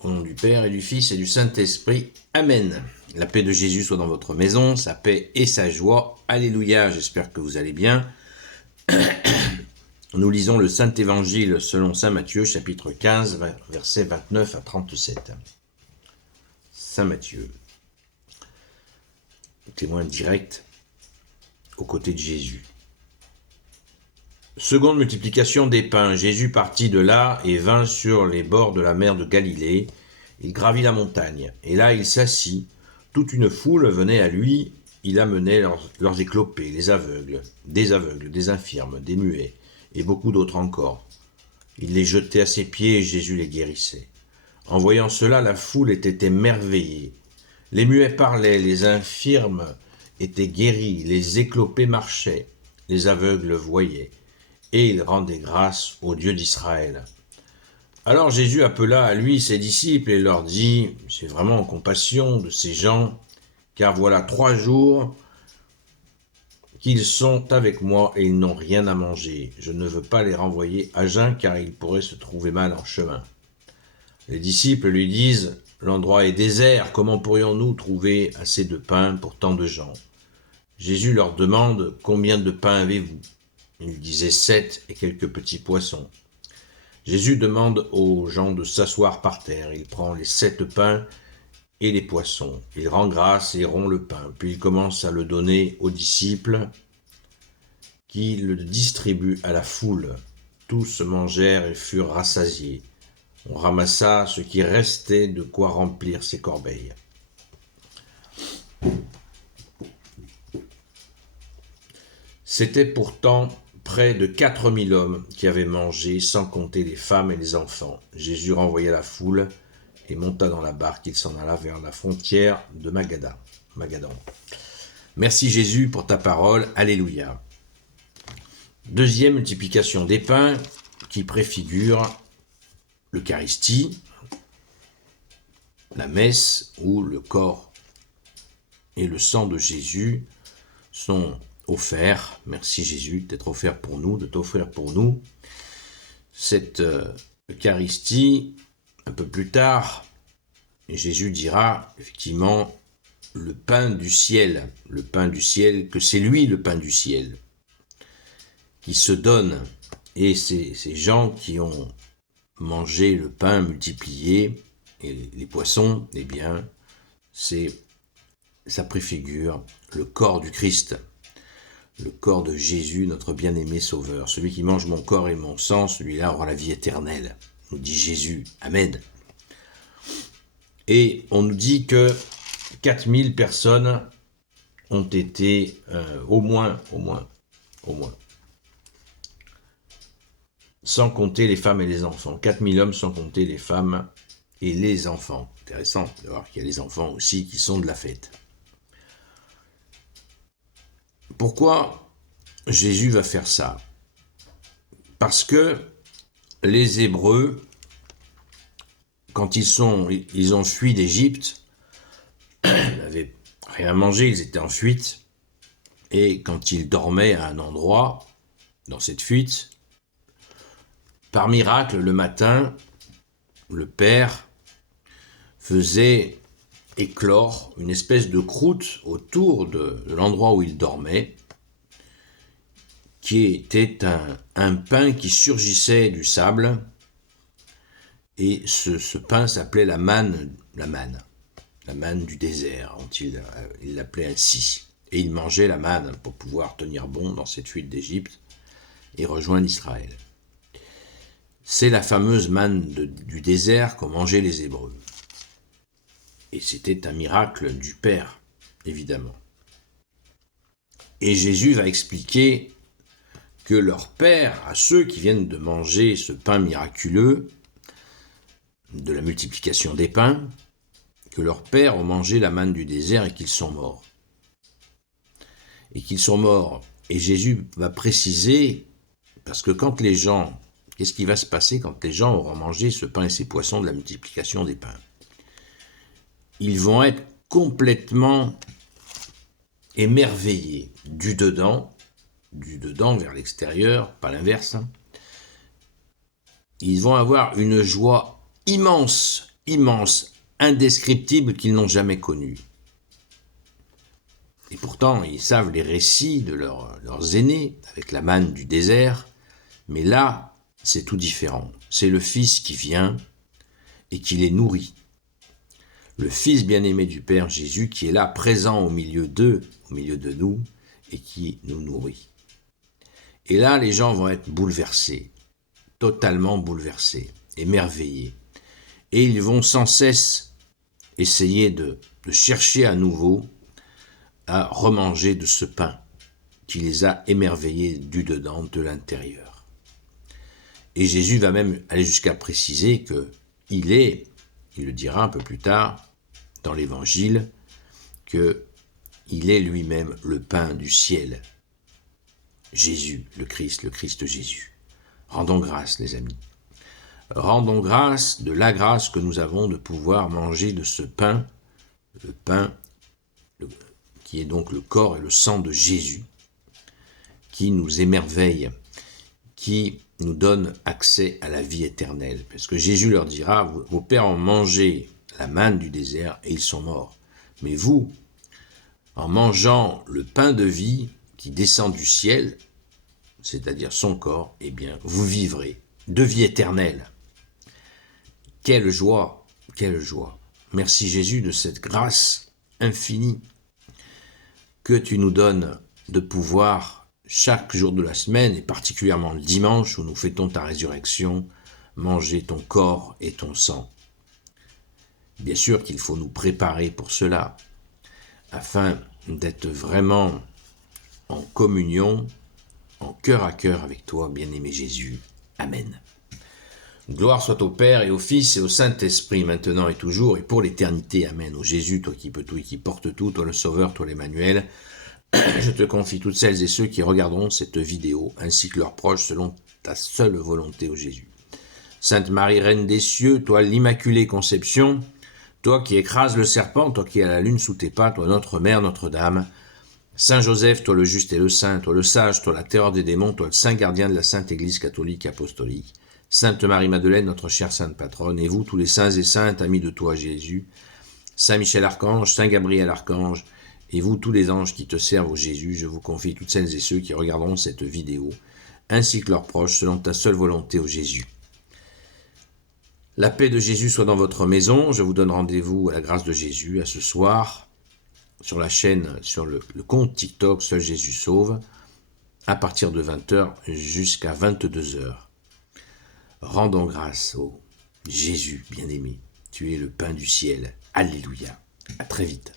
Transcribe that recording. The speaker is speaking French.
Au nom du Père et du Fils et du Saint-Esprit. Amen. La paix de Jésus soit dans votre maison, sa paix et sa joie. Alléluia, j'espère que vous allez bien. Nous lisons le Saint-Évangile selon saint Matthieu, chapitre 15, versets 29 à 37. Saint Matthieu, témoin direct aux côtés de Jésus. Seconde multiplication des pains. Jésus partit de là et vint sur les bords de la mer de Galilée. Il gravit la montagne, et là il s'assit. Toute une foule venait à lui. Il amenait leurs éclopés, les aveugles, des infirmes, des muets, et beaucoup d'autres encore. Il les jetait à ses pieds et Jésus les guérissait. En voyant cela, la foule était émerveillée. Les muets parlaient, les infirmes étaient guéris, les éclopés marchaient, les aveugles voyaient. Et il rendait grâce au Dieu d'Israël. Alors Jésus appela à lui ses disciples et leur dit, j'ai vraiment compassion de ces gens, car voilà 3 jours qu'ils sont avec moi et ils n'ont rien à manger. Je ne veux pas les renvoyer à jeun, car ils pourraient se trouver mal en chemin. Les disciples lui disent, l'endroit est désert, comment pourrions-nous trouver assez de pain pour tant de gens? Jésus leur demande, combien de pain avez-vous? Ils disaient 7 et quelques petits poissons. Jésus demande aux gens de s'asseoir par terre. Il prend les 7 pains et les poissons. Il rend grâce et rompt le pain. Puis il commence à le donner aux disciples qui le distribuent à la foule. Tous mangèrent et furent rassasiés. On ramassa ce qui restait, de quoi remplir ses corbeilles. C'était pourtant près de 4000 hommes qui avaient mangé, sans compter les femmes et les enfants. Jésus renvoya la foule et monta dans la barque. Il s'en alla vers la frontière de Magadan. Merci Jésus pour ta parole. Alléluia. Deuxième multiplication des pains qui préfigure l'Eucharistie, la messe où le corps et le sang de Jésus sont offert, merci Jésus d'être offert pour nous, de t'offrir pour nous cette Eucharistie. Un peu plus tard, Jésus dira effectivement le pain du ciel, que c'est lui le pain du ciel, qui se donne, et ces gens qui ont mangé le pain multiplié et les poissons, eh bien, ça préfigure le corps du Christ. Le corps de Jésus, notre bien-aimé Sauveur. Celui qui mange mon corps et mon sang, celui-là aura la vie éternelle, nous dit Jésus. Amen. Et on nous dit que 4000 personnes ont été, au moins, sans compter les femmes et les enfants. 4000 hommes sans compter les femmes et les enfants. Intéressant de voir qu'il y a les enfants aussi qui sont de la fête. Pourquoi Jésus va faire ça? Parce que les Hébreux, quand ils ont fui d'Égypte, ils n'avaient rien à manger, ils étaient en fuite, et quand ils dormaient à un endroit, dans cette fuite, par miracle, le matin, le Père faisait éclore une espèce de croûte autour de l'endroit où il dormait, qui était un pain qui surgissait du sable, et ce pain s'appelait la manne du désert, il l'appelait ainsi. Et il mangeait la manne pour pouvoir tenir bon dans cette fuite d'Égypte et rejoindre Israël. C'est la fameuse manne du désert qu'ont mangé les Hébreux. Et c'était un miracle du Père, évidemment. Et Jésus va expliquer que leur Père, à ceux qui viennent de manger ce pain miraculeux, de la multiplication des pains, que leurs pères ont mangé la manne du désert et qu'ils sont morts. Et Jésus va préciser, parce que quand les gens, qu'est-ce qui va se passer quand les gens auront mangé ce pain et ces poissons de la multiplication des pains? Ils vont être complètement émerveillés du dedans vers l'extérieur, pas l'inverse. Ils vont avoir une joie immense immense, indescriptible qu'ils n'ont jamais connu. Et pourtant, ils savent les récits de leurs aînés, avec la manne du désert, mais là, c'est tout différent. C'est le Fils qui vient et qui les nourrit. Le Fils bien-aimé du Père, Jésus, qui est là, présent au milieu d'eux, au milieu de nous, et qui nous nourrit. Et là, les gens vont être bouleversés, totalement bouleversés, émerveillés. Et ils vont sans cesse essayer de chercher à nouveau à remanger de ce pain qui les a émerveillés du dedans, de l'intérieur. Et Jésus va même aller jusqu'à préciser qu'il est, il le dira un peu plus tard dans l'Évangile, qu'il est lui-même le pain du ciel. Jésus, le Christ Jésus. Rendons grâce, les amis. Rendons grâce de la grâce que nous avons de pouvoir manger de ce pain, le pain qui est donc le corps et le sang de Jésus, qui nous émerveille, qui nous donne accès à la vie éternelle. Parce que Jésus leur dira, vos pères ont mangé la manne du désert et ils sont morts. Mais vous, en mangeant le pain de vie qui descend du ciel, c'est-à-dire son corps, eh bien, vous vivrez de vie éternelle. Quelle joie, quelle joie. Merci Jésus de cette grâce infinie que tu nous donnes de pouvoir, chaque jour de la semaine, et particulièrement le dimanche où nous fêtons ta résurrection, manger ton corps et ton sang. Bien sûr qu'il faut nous préparer pour cela, afin d'être vraiment en communion, en cœur à cœur avec toi, bien-aimé Jésus. Amen. Gloire soit au Père et au Fils et au Saint-Esprit, maintenant et toujours, et pour l'éternité. Amen. Ô Jésus, toi qui peux tout et qui portes tout, toi le Sauveur, toi l'Emmanuel, je te confie toutes celles et ceux qui regarderont cette vidéo, ainsi que leurs proches, selon ta seule volonté, ô Jésus. Sainte Marie, Reine des cieux, toi l'Immaculée Conception, toi qui écrases le serpent, toi qui as la lune sous tes pas, toi notre Mère, Notre-Dame, Saint Joseph, toi le juste et le saint, toi le sage, toi la terreur des démons, toi le saint gardien de la Sainte Église catholique apostolique, Sainte Marie-Madeleine, notre chère Sainte Patronne, et vous, tous les saints et saintes, amis de toi, Jésus, Saint Michel Archange, Saint Gabriel Archange, et vous, tous les anges qui te servent, ô Jésus, je vous confie toutes celles et ceux qui regarderont cette vidéo, ainsi que leurs proches, selon ta seule volonté, ô Jésus. La paix de Jésus soit dans votre maison. Je vous donne rendez-vous à la grâce de Jésus, à ce soir, sur la chaîne, sur le compte TikTok, Seul Jésus Sauve, à partir de 20h jusqu'à 22h. Rendons grâce au Jésus bien-aimé. Tu es le pain du ciel. Alléluia. À très vite.